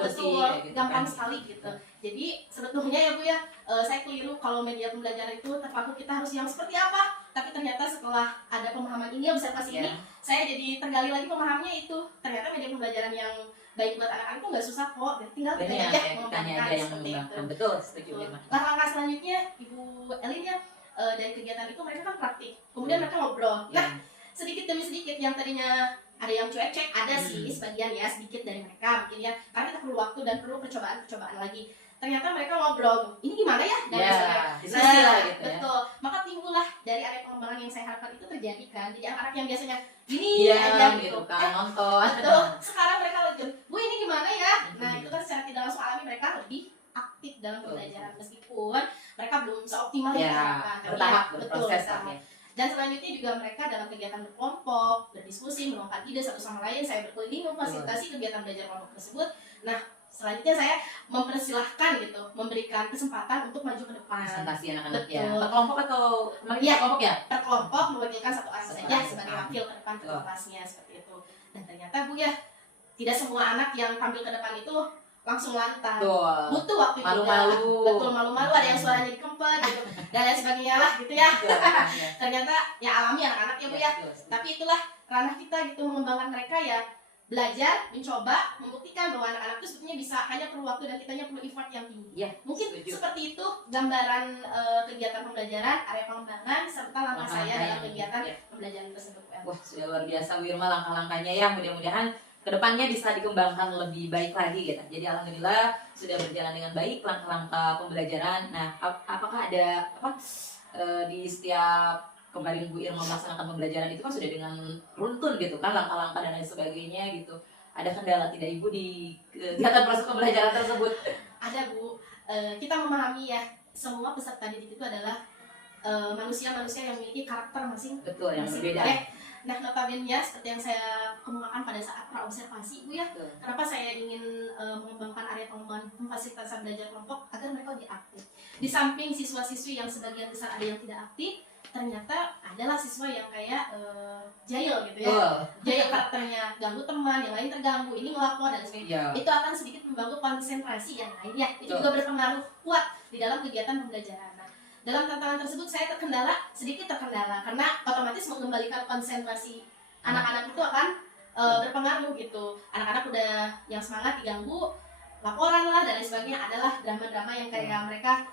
betul, gitu gampang kan. sekali gitu. Jadi sebetulnya ya Bu ya, saya keliru kalau media pembelajaran itu terpaku kita harus yang seperti apa. Tapi ternyata setelah ada pemahaman ini, observasi ini, saya jadi tergali lagi pemahamannya itu. Ternyata media pembelajaran yang baik buat anak-anak itu nggak susah kok, tinggal kita aja mengembangkan seperti itu. Betul, setuju. Langkah selanjutnya Ibu Elin ya, dari kegiatan itu mereka kan praktik, kemudian mereka ngobrol. Nah, sedikit demi sedikit yang tadinya ada yang cuek-cuek, ada sih sebagian ya, sedikit dari mereka mungkin ya, karena kita perlu waktu dan perlu percobaan lagi. Ternyata mereka ngobrol, ini gimana ya? Dan diskusi lah gitu ya. Betul, maka timbullah dari area pengembangan yang saya harapkan itu terjadi kan. Jadi anak-anak yang biasanya gini aja gitu kan, nonton. Betul, sekarang mereka lebih, Bu ini gimana ya? Nah itu kan secara tidak langsung alami mereka lebih aktif dalam pembelajaran, meskipun mereka belum seoptimal yang diharapkan. Bertahap, Betul, berproses. Dan selanjutnya juga mereka dalam kegiatan berkelompok, berdiskusi, menuangkan ide satu sama lain. Saya berkeliling memfasilitasi kegiatan belajar kelompok tersebut. Nah, selanjutnya saya mempersilahkan gitu, memberikan kesempatan untuk maju ke depan. Presentasi anak-anak ya. Betul. Per kelompok atau kelompok ya? Per kelompok mewakilkan satu orang saja orang. sebagai wakil ke depan kelasnya seperti itu. Dan ternyata Bu ya, tidak semua anak yang tampil ke depan itu langsung lantang. Butuh waktu malu-malu. Betul, malu-malu, ada yang suaranya dikempet gitu dan lain sebagainya lah gitu ya. Ternyata ya alami anak-anak ya Bu ya. Tapi itulah ranah kita gitu, mengembangkan mereka ya, belajar, mencoba, membuktikan bahwa anak-anak itu sebetulnya bisa, hanya perlu waktu dan kitanya perlu effort yang tinggi. Ya, mungkin seperti itu gambaran kegiatan pembelajaran, area pengembangan serta langkah saya dalam kegiatan pembelajaran tersebut. Wah, sudah luar biasa Bu Irma langkah-langkahnya ya, mudah-mudahan kedepannya bisa dikembangkan lebih baik lagi gitu. Jadi alhamdulillah sudah berjalan dengan baik langkah-langkah pembelajaran. Nah, apakah ada di setiap kemarin Bu Irma melaksanakan pembelajaran itu kan sudah dengan runtun gitu kan, langkah-langkah dan lain sebagainya gitu. Ada kendala tidak Ibu di kegiatan proses pembelajaran tersebut? Ada Bu, kita memahami ya, semua peserta didik itu adalah manusia-manusia yang memiliki karakter masing. Betul, yang berbeda. Nah, notabene ya, seperti yang saya kemukakan pada saat praobservasi Bu ya, kenapa saya ingin mengembangkan area pengembangan memfasilitasi belajar kelompok agar mereka lebih aktif. Di samping siswa-siswi yang sebagian besar ada yang tidak aktif, ternyata adalah siswa yang kayak jahil gitu ya. Jahil karakternya, ganggu teman, yang lain terganggu, ini ngelakon dan sebagainya. Itu akan sedikit mengganggu konsentrasi yang lain ya. Itu juga berpengaruh kuat di dalam kegiatan pembelajaran. Nah, dalam tantangan tersebut saya sedikit terkendala karena otomatis mengembalikan konsentrasi anak-anak itu akan berpengaruh gitu. Anak-anak udah yang semangat diganggu, laporan lah dan lain sebagainya, adalah drama-drama yang kayak mereka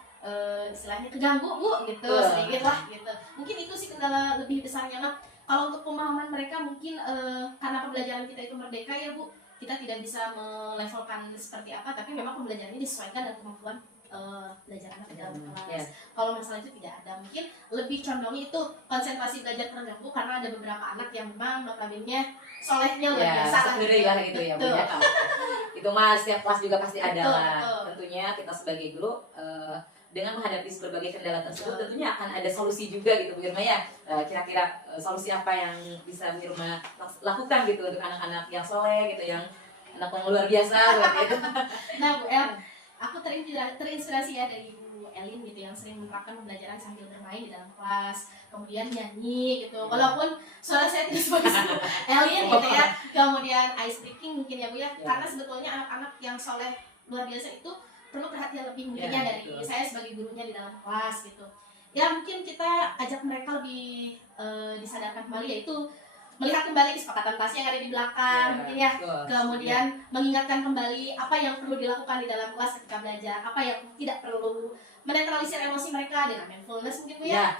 istilahnya keganggu Bu gitu, sedikit lah gitu. Mungkin itu sih kendala lebih besarnya. Nah, kalau untuk pemahaman mereka mungkin karena pembelajaran kita itu merdeka ya Bu, kita tidak bisa melevelkan seperti apa, tapi memang pembelajaran ini disesuaikan dengan kemampuan belajar anak dalam kelas. Kalau masalah itu tidak ada, mungkin lebih condong itu konsentrasi belajar terganggu karena ada beberapa anak yang memang notabene solehnya luar biasa lah gitu ya Bu ya. Itu mah setiap kelas juga pasti ada lah. Tentunya kita sebagai guru dengan menghadapi berbagai kendala tersebut tentunya akan ada solusi juga gitu Bu Irma ya. Kira-kira solusi apa yang bisa Bu Irma lakukan gitu untuk anak-anak yang soleh gitu, yang anak yang luar biasa gitu. Nah Bu El, aku terinspirasi ya dari Bu Elin gitu yang sering menerapkan pembelajaran sambil bermain di dalam kelas, kemudian nyanyi gitu. Walaupun suara saya tidak sebagus Elin gitu ya. Kemudian ice breaking mungkin ya Bu ya. Karena sebetulnya anak-anak yang soleh luar biasa itu perlu perhatian lebih mungkinnya dari saya sebagai gurunya di dalam kelas gitu. Ya mungkin kita ajak mereka lebih disadarkan kembali, yaitu melihat kembali kesepakatan kelas yang ada di belakang mungkin ya. Kemudian mengingatkan kembali apa yang perlu dilakukan di dalam kelas ketika belajar, apa yang tidak perlu, menetralisir emosi mereka dengan mindfulness mungkin Bu ya.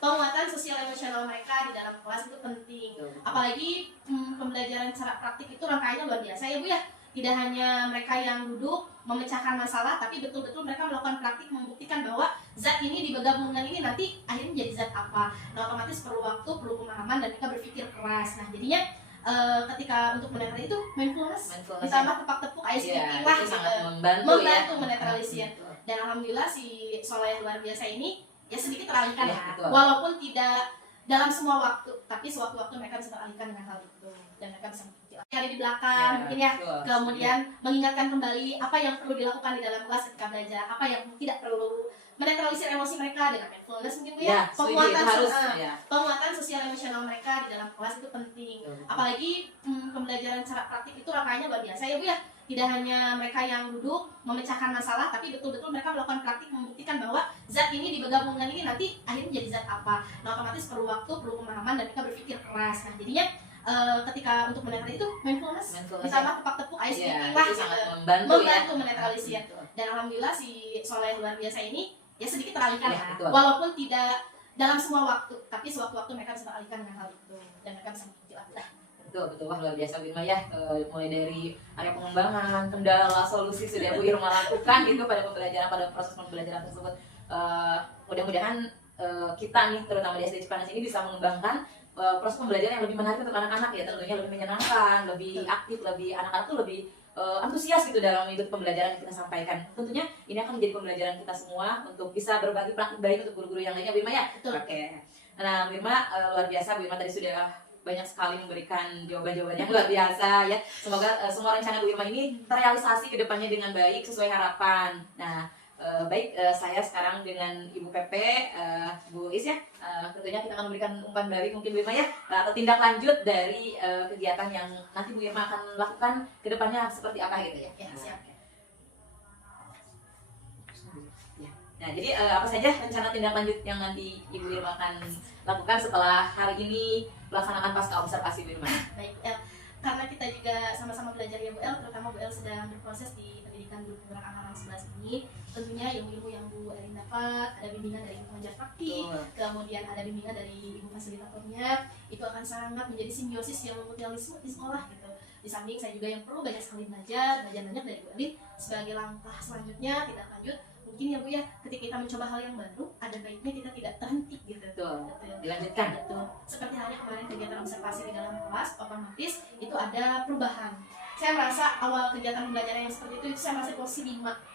Penguatan sosial emosional mereka di dalam kelas itu penting. Apalagi pembelajaran secara praktik itu rangkaiannya luar biasa ya Bu ya. Tidak hanya mereka yang duduk memecahkan masalah, tapi betul-betul mereka melakukan praktik membuktikan bahwa zat ini digabungkan ini nanti akhirnya menjadi zat apa. Nah otomatis perlu waktu, perlu pemahaman, dan mereka berpikir keras. Nah jadinya ketika untuk menetralisir itu mindfulness ditambah tepuk-tepuk ice breaking lah gitu, membantu menetralisir. Dan alhamdulillah si Soleh luar biasa ini ya sedikit teralihkan ya, walaupun tidak dalam semua waktu, tapi sewaktu-waktu mereka bisa teralihkan dengan hal itu, dan mereka bisa yang ada di belakang mungkin ya. Kemudian mengingatkan kembali apa yang perlu dilakukan di dalam kelas ketika belajar, apa yang tidak perlu, menetralisir emosi mereka dengan mindfulness mungkin Bu ya. Penguatan sosial emosional mereka di dalam kelas itu penting. Apalagi pembelajaran secara praktik itu rangkaiannya luar biasa ya Bu ya. Tidak hanya mereka yang duduk memecahkan masalah, tapi betul-betul mereka melakukan praktik membuktikan bahwa zat ini digabungkan ini nanti akhirnya menjadi zat apa. Nah otomatis perlu waktu, perlu pemahaman, dan mereka berpikir keras. Nah jadinya ketika untuk menetralisir itu mindfulness ditambah tepuk-tepuk ice breaking lah gitu, membantu menetralisir. Dan alhamdulillah si Soleh luar biasa ini ya sedikit teralihkan ya, walaupun tidak dalam semua waktu, tapi sewaktu-waktu mereka bisa teralihkan dengan hal itu, dan mereka bisa menjelaskan. Betul, wah luar biasa Bu Irma ya. Mulai dari area pengembangan, kendala, solusi sudah Bu Irma lakukan gitu pada proses pembelajaran tersebut. Mudah-mudahan kita nih terutama di SD Cipanas ini bisa mengembangkan proses pembelajaran yang lebih menarik untuk anak-anak ya, tentunya lebih menyenangkan, lebih aktif, anak-anak tuh lebih antusias gitu dalam mengikuti pembelajaran yang kita sampaikan. Tentunya ini akan menjadi pembelajaran kita semua untuk bisa berbagi praktik baik untuk guru-guru yang lainnya Bu Irma ya. Oke. Nah Bu Irma luar biasa, Bu Irma tadi sudah banyak sekali memberikan jawaban-jawaban yang luar biasa ya. Semoga semua rencana Bu Irma ini terrealisasi ke depannya dengan baik sesuai harapan. Nah, saya sekarang dengan Ibu Pepe, Bu Is ya, tentunya kita akan memberikan umpan balik mungkin Bu Irma ya, atau tindak lanjut dari kegiatan yang nanti Bu Irma akan lakukan ke depannya seperti apa gitu ya. Ya, siap. Nah, jadi apa saja rencana tindak lanjut yang nanti Ibu Irma akan lakukan setelah hari ini melaksanakan pasca observasi Bu Irma? Baik, karena kita juga sama-sama belajar ya Bu El, terutama Bu El sedang berproses di pendidikan guru penggerak angkatan 11 ini. Tentunya ilmu-ilmu yang Bu Elin dapat, ada bimbingan dari Ibu pengajar praktik, kemudian ada bimbingan dari Ibu fasilitatornya, itu akan sangat menjadi simbiosis yang mutualisme di sekolah gitu. Di samping saya juga yang perlu banyak sekali belajar banyak dari Bu Elin sebagai langkah selanjutnya tidak lanjut. Mungkin ya Bu ya, ketika kita mencoba hal yang baru, ada baiknya kita tidak terhenti gitu. Dilanjutkan. Betul. Seperti halnya kemarin kegiatan observasi di dalam kelas, otomatis itu ada perubahan. Saya merasa awal kegiatan pembelajaran yang seperti itu saya masih posisi 5 kali.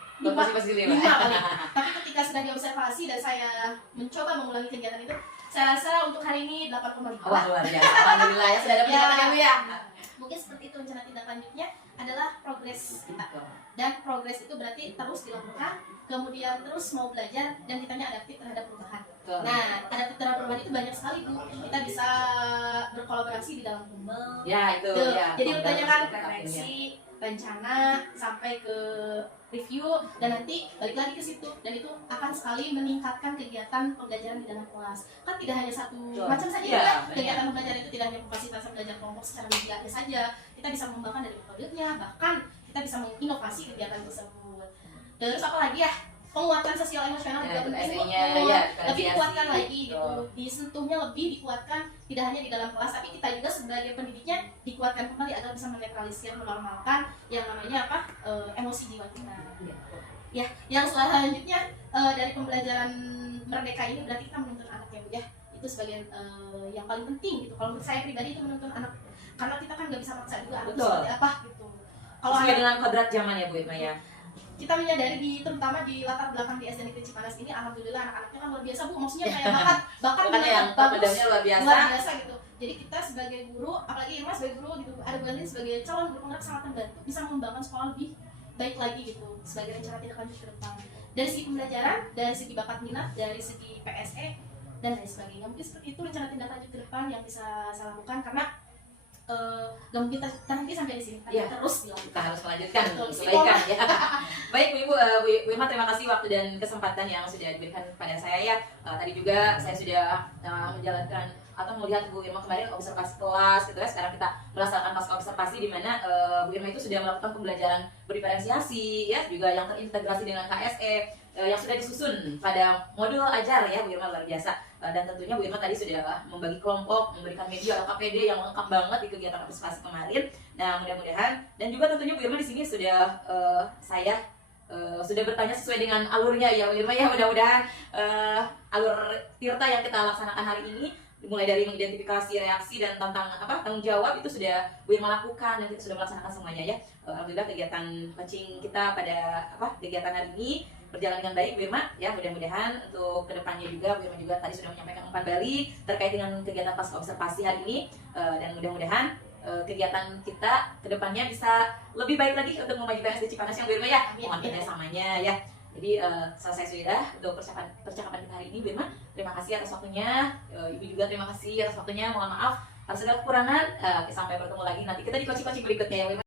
Tapi ketika sudah diobservasi dan saya mencoba mengulangi kegiatan itu, saya rasa untuk hari ini 8,5. Wah luar biasa. Alhamdulillah ya sudah ada peningkatan ya Bu ya. Mungkin seperti itu rencana tindak lanjutnya adalah progres kita. Dan progres itu berarti terus dilakukan, kemudian terus mau belajar, dan kitanya adaptif terhadap perubahan. Nah, adaptif terhadap perubahan itu banyak sekali Bu. Kita bisa berkolaborasi di dalam kumpul. Ya itu. Ya, jadi rutenya kan referensi, rencana, sampai ke review, dan nanti balik lagi ke situ. Dan itu akan sekali meningkatkan kegiatan pembelajaran di dalam kelas. Kan tidak hanya satu macam saja ya, kegiatan pembelajaran itu tidak hanya memfasilitasi belajar kelompok secara medianya saja. Kita bisa mengembangkan dari metodenya, bahkan kita bisa menginovasi kegiatan tersebut. Terus apa lagi ya? Penguatan sosial emosional juga penting, lebih dikuatkan lagi gitu, disentuhnya lebih dikuatkan, tidak hanya di dalam kelas, tapi kita juga sebagai pendidiknya dikuatkan kembali agar bisa menetralisir, menormalkan yang namanya emosi jiwa kita. Ya, yang selanjutnya dari pembelajaran merdeka ini berarti kita menuntun anak ya Bu ya, itu sebagai yang paling penting gitu. Kalau menurut saya pribadi itu menuntun anak, karena kita kan nggak bisa maksa juga anak seperti apa gitu. Kalau sesuai dengan kodrat zaman ya Bu Irma ya. Kita menyadari terutama di latar belakang di SD Negeri Cipanas ini, alhamdulillah anak-anaknya kan luar biasa Bu, maksudnya kayak bahkan yang bagus, luar biasa gitu. Jadi kita sebagai guru, apalagi Irma sebagai guru gitu, ada Bu Elin sebagai calon guru penggerak sangat membantu bisa mengembangkan sekolah lebih baik lagi gitu sebagai rencana tindak lanjut ke depan. dari segi pembelajaran, dari segi bakat minat, dari segi PSE dan lain sebagainya. Mungkin seperti itu rencana tindak lanjut ke depan yang bisa saya lakukan, karena gak mungkin nanti sampai di sini, Iya. terus dilakukan. Kita harus melanjutkan Betul. kebaikan ya. Baik Bu Ibu, Bu Irma, terima kasih waktu dan kesempatan yang sudah diberikan kepada saya ya. Tadi juga saya sudah menjalankan atau melihat Bu Irma kemarin observasi kelas gitu ya. Sekarang kita melaksanakan pasca observasi di mana Bu Irma itu sudah melakukan pembelajaran berdiferensiasi ya, juga yang terintegrasi dengan KSE yang sudah disusun pada modul ajar ya. Bu Irma luar biasa. Dan tentunya Bu Irma tadi sudah membagi kelompok, memberikan media LKPD yang lengkap banget di kegiatan observasi kemarin. Nah, mudah-mudahan dan juga tentunya Bu Irma di sini sudah saya sudah bertanya sesuai dengan alurnya ya Bu Irma ya. Mudah-mudahan alur Tirta yang kita laksanakan hari ini, mulai dari mengidentifikasi reaksi dan tanggung jawab, itu sudah Bu Irma lakukan dan kita sudah melaksanakan semuanya ya. Alhamdulillah kegiatan coaching kita pada kegiatan hari ini berjalan dengan baik Bu Irma ya. Mudah-mudahan untuk kedepannya juga Bu Irma juga tadi sudah menyampaikan umpan balik terkait dengan kegiatan pasca observasi hari ini, dan mudah-mudahan kegiatan kita kedepannya bisa lebih baik lagi untuk memajukan SD Cipanas yang Bu Irma ya. Mohon kerjasamanya ya. Jadi selesai sudah untuk percakapan kita hari ini Bu Irma. Terima kasih atas waktunya. Ibu juga terima kasih atas waktunya. Mohon maaf atas segala kekurangan. Sampai bertemu lagi nanti kita di coaching berikutnya ya Bu Irma.